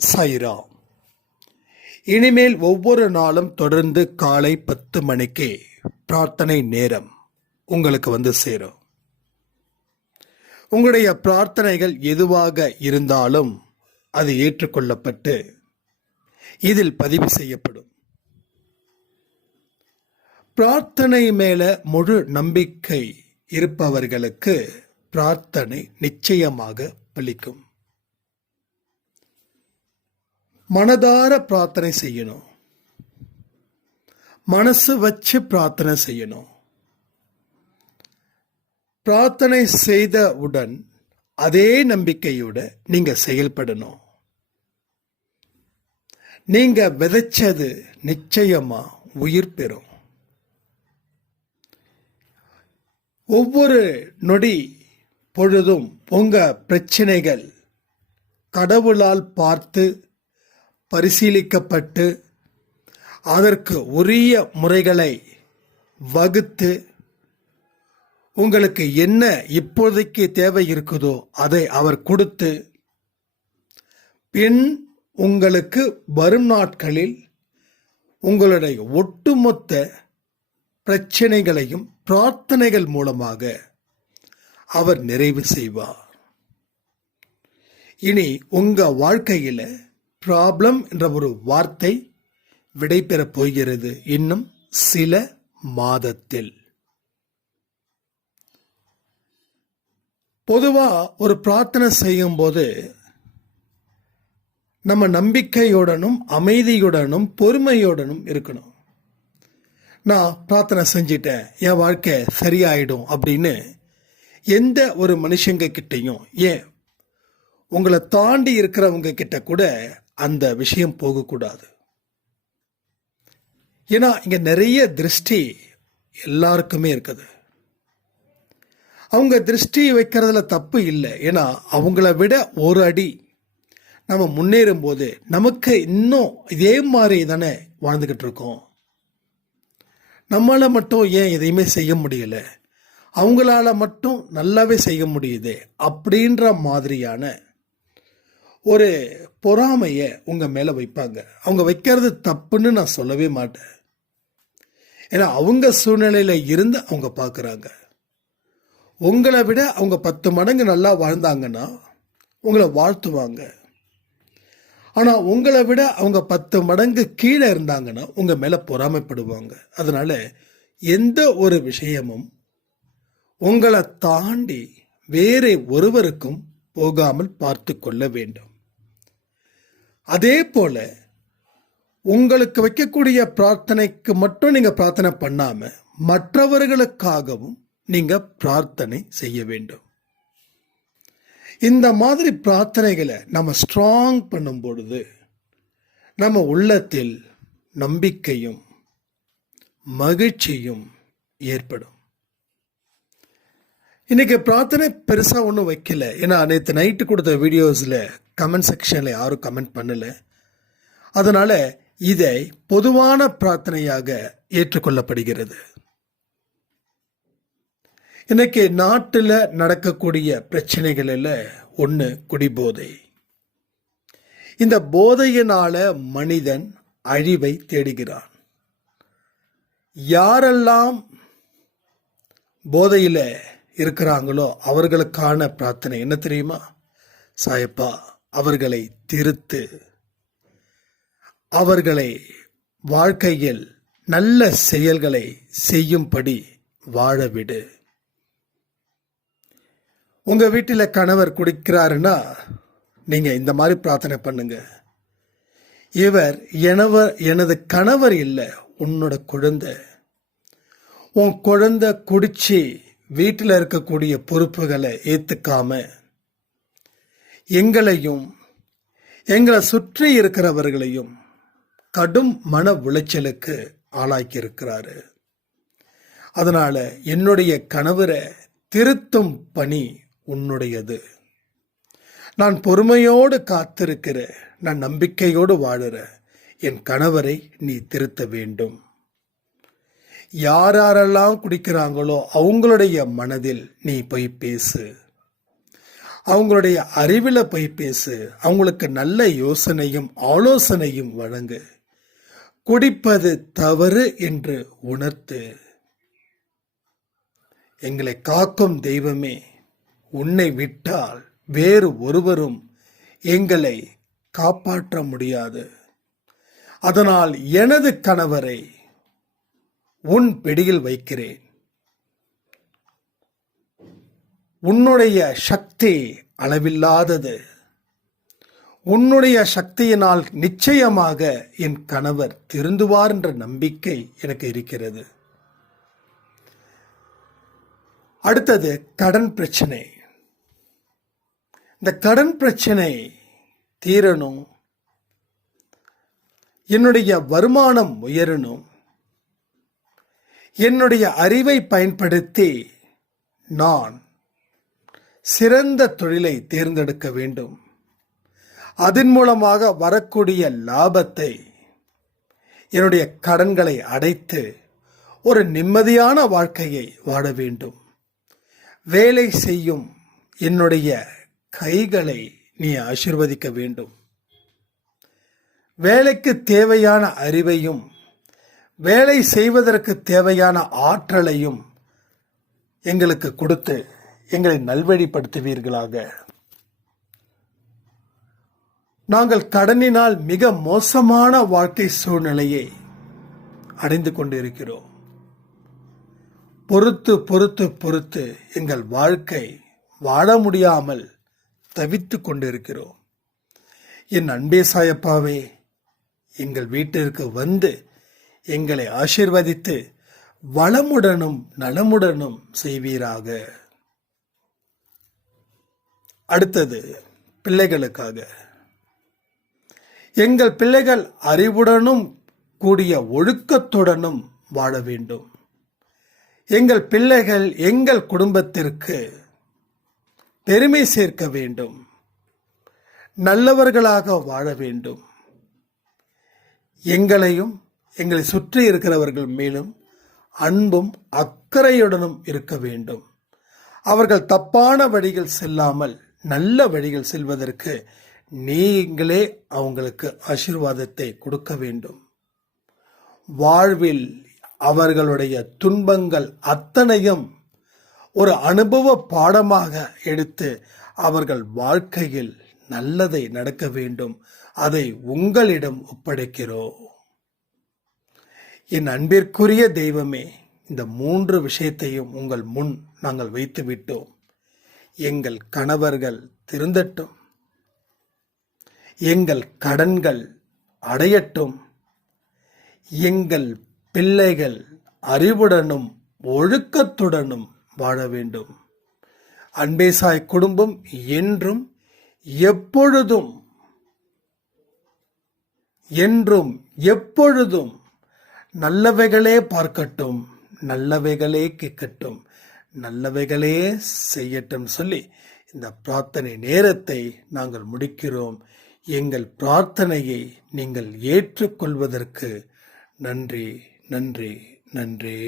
சாய்ராம். இனிமேல் ஒவ்வொரு நாளும் தொடர்ந்து காலை 10 மணிக்கு பிரார்த்தனை நேரம் உங்களுக்கு வந்து சேரும். உங்களுடைய பிரார்த்தனைகள் எதுவாக இருந்தாலும் அது ஏற்றுக்கொள்ளப்பட்டு இதில் பதிவு செய்யப்படும். பிரார்த்தனை மேல முழு நம்பிக்கை இருப்பவர்களுக்கு பிரார்த்தனை நிச்சயமாக பலிக்கும். மனதார பிரார்த்தனை செய்யணும், மனசு வச்சு பிரார்த்தனை செய்யணும். பிரார்த்தனை செய்தவுடன் அதே நம்பிக்கையோட நீங்க செயல்படணும். நீங்க விதைச்சது நிச்சயமா உயிர் பெறும். ஒவ்வொரு நொடி பொழுதும் உங்க பிரச்சனைகள் கடவுளால் பார்த்து பரிசீலிக்கப்பட்டு அதற்கு உரிய முறைகளை வகுத்து உங்களுக்கு என்ன இப்போதைக்கு தேவை இருக்குதோ அதை அவர் கொடுத்து பின் உங்களுக்கு வரும் நாட்களில் உங்களுடைய ஒட்டுமொத்த பிரச்சனைகளையும் பிரார்த்தனைகள் மூலமாக அவர் நிறைவு செய்வார். இனி உங்க வாழ்க்கையில ப்ராப்ளம் என்ற ஒரு வார்த்தை விடைபெறப் போகிறது இன்னும் சில மாதத்தில். பொதுவா ஒரு பிரார்த்தனை செய்யும் போது நம்ம நம்பிக்கையுடனும் அமைதியுடனும் பொறுமையுடனும் இருக்கணும். நான் பிரார்த்தனை செஞ்சிட்டேன், என் வாழ்க்கை சரியாயிடும் அப்படின்னு எந்த ஒரு மனுஷங்க கிட்டையும், ஏன் உங்களை தாண்டி இருக்கிறவங்க கிட்ட கூட அந்த விஷயம் போகக்கூடாது. ஏன்னா இங்க நிறைய திருஷ்டி எல்லாருக்குமே இருக்குது. அவங்க திருஷ்டி வைக்கிறதுல தப்பு இல்லை. ஏன்னா அவங்கள விட ஒரு அடி நம்ம முன்னேறும் போது நமக்கு இன்னும் இதே மாதிரி தானே வாழ்ந்துக்கிட்டு இருக்கோம். நம்மளால மட்டும் ஏன் எதையுமே செய்ய முடியல, அவங்களால மட்டும் நல்லாவே செய்ய முடியுது அப்படின்ற மாதிரியான ஒரு பொறாமைய உங்க மேல வைப்பாங்க. அவங்க வைக்கிறது தப்புன்னு நான் சொல்லவே மாட்டேன். ஏன்னா அவங்க சூழ்நிலையில இருந்து அவங்க பார்க்குறாங்க. உங்களை விட அவங்க 10 மடங்கு நல்லா வாழ்ந்தாங்கன்னா உங்களை வாழ்த்துவாங்க. ஆனா உங்களை விட அவங்க 10 மடங்கு கீழே இருந்தாங்கன்னா உங்க மேல பொறாமைப்படுவாங்க. அதனால எந்த ஒரு விஷயமும் உங்களை தாண்டி வேற ஒருவருக்கும் போகாமல் பார்த்து கொள்ள வேண்டும். அதே போல உங்களுக்கு வைக்கக்கூடிய பிரார்த்தனைக்கு மட்டும் நீங்க பிரார்த்தனை பண்ணாம மற்றவர்களுக்காகவும் நீங்க பிரார்த்தனை செய்ய வேண்டும். இந்த மாதிரி பிரார்த்தனைகளை நம்ம ஸ்ட்ராங் பண்ணும் பொழுது நம்ம உள்ளத்தில் நம்பிக்கையும் மகிழ்ச்சியும் ஏற்படும். இன்னைக்கு பிரார்த்தனை பெருசா ஒன்றும் வைக்கல. ஏன்னா நேற்று நைட்டு கொடுத்த வீடியோஸ்ல கமெண்ட் செக்ஷன்ல யாரும் கமெண்ட் பண்ணல. அதனால இதை பொதுவான பிரார்த்தனையாக ஏற்றுக்கொள்ளப்படுகிறது. இன்னைக்கு நாட்டில் நடக்கக்கூடிய பிரச்சனைகளில் ஒன்று குடிபோதை. இந்த போதையினால மனிதன் அழிவை தேடுகிறான். யாரெல்லாம் போதையில் இருக்கிறாங்களோ அவர்களுக்கான பிரார்த்தனை என்ன தெரியுமா? சாயப்பா, அவர்களை திருத்து, அவர்களை வாழ்க்கையில் நல்ல செயல்களை செய்யும்படி வாழவிடு. உங்க வீட்டில் கணவர் குடிக்கிறாருன்னா நீங்க இந்த மாதிரி பிரார்த்தனை பண்ணுங்க. இவர் எனது கணவர் இல்லை, உன்னோட குழந்தை. உன் குழந்தை குடிச்சு வீட்டில் இருக்கக்கூடிய பொறுப்புகளை ஏத்துக்காம எங்களையும் எங்களை சுற்றி இருக்கிறவர்களையும் கடும் மன உளைச்சலுக்கு ஆளாக்கி இருக்கிறாரு. அதனால என்னுடைய கணவரை திருத்தும் பணி உன்னுடையது. நான் பொறுமையோடு காத்திருக்கிற, நான் நம்பிக்கையோடு வாழுற என் கணவரை நீ திருத்த வேண்டும். யாரெல்லாம் குடிக்கிறாங்களோ அவங்களுடைய மனதில் நீ போய் பேசு. அவங்களுடைய அறிவில் போய் பேசு. அவங்களுக்கு நல்ல யோசனையும் ஆலோசனையும் வழங்கு. குடிப்பது தவறு என்று உணர்த்து. எங்களை காக்கும் தெய்வமே, உன்னை விட்டால் வேறு ஒருவரும் எங்களை காப்பாற்ற முடியாது. அதனால் எனது கணவரை உன் பிடியில் வைக்கிறேன். உன்னுடைய சக்தி அளவில்லாதது. உன்னுடைய சக்தியினால் நிச்சயமாக என் கணவர் திருந்துவார் என்ற நம்பிக்கை எனக்கு இருக்கிறது. அடுத்தது கடன் பிரச்சனை. இந்த கடன் பிரச்சனை தீரணும், என்னுடைய வருமானம் உயரணும், என்னுடைய அறிவை பயன்படுத்தி நான் சிறந்த தொழிலை தேர்ந்தெடுக்க வேண்டும். அதன் மூலமாக வரக்கூடிய லாபத்தை என்னுடைய கடன்களை அடைத்து ஒரு நிம்மதியான வாழ்க்கையை வாழ வேண்டும். வேலை செய்யும் என்னுடைய கைகளை நீ ஆசீர்வதிக்க வேண்டும். வேலைக்கு தேவையான அறிவையும் வேலை செய்வதற்கு தேவையான ஆற்றலையும் எங்களுக்கு கொடுத்து எங்களை நல்வழிப்படுத்துவீர்களாக. நாங்கள் கடனினால் மிக மோசமான வாழ்க்கை சூழ்நிலையை அடைந்து கொண்டிருக்கிறோம். பொறுத்து பொறுத்து பொறுத்து எங்கள் வாழ்க்கை வாழ முடியாமல் தவித்து கொண்டிருக்கிறோம். என் அன்பே சாயப்பாவே, எங்கள் வீட்டிற்கு வந்து எங்களை ஆசீர்வதித்து வளமுடனும் நலமுடனும் செய்வீராக. அடுத்தது பிள்ளைகளுக்காக. எங்கள் பிள்ளைகள் அறிவுடனும் கூடிய ஒழுக்கத்துடனும் வாழ வேண்டும். எங்கள் பிள்ளைகள் எங்கள் குடும்பத்திற்கு பெருமை சேர்க்க வேண்டும். நல்லவர்களாக வாழ வேண்டும். எங்களையும் எங்களை சுற்றி இருக்கிறவர்கள் மேலும் அன்பும் அக்கறையுடனும் இருக்க வேண்டும். அவர்கள் தப்பான வழிகள் செல்லாமல் நல்ல வழிகள் செல்வதற்கு நீங்களே அவங்களுக்கு ஆசீர்வாதத்தை கொடுக்க வேண்டும். வாழ்வில் அவர்களுடைய துன்பங்கள் அத்தனையும் ஒரு அனுபவ பாடமாக எடுத்து அவர்கள் வாழ்க்கையில் நல்லதை நடக்க வேண்டும். அதை உங்களிடம் ஒப்படைக்கிறோம். என் அன்பிற்குரிய தெய்வமே, இந்த 3 விஷயத்தையும் உங்கள் முன் நாங்கள் வைத்து விட்டோம். எங்கள் கணவர்கள் திருந்தட்டும், எங்கள் கடன்கள் அடையட்டும், எங்கள் பிள்ளைகள் அறிவுடனும் ஒழுக்கத்துடனும் வாழ வேண்டும். அன்பேசாய் குடும்பம் என்றும் எப்பொழுதும் எப்பொழுதும் நல்லவைகளே பார்க்கட்டும், நல்லவைகளே கேட்கட்டும், நல்லவைகளே செய்யட்டும் சொல்லி இந்த பிரார்த்தனை நேரத்தை நாங்கள் முடிக்கிறோம். எங்கள் பிரார்த்தனையை நீங்கள் ஏற்றுக்கொள்வதற்கு நன்றி, நன்றி, நன்றி.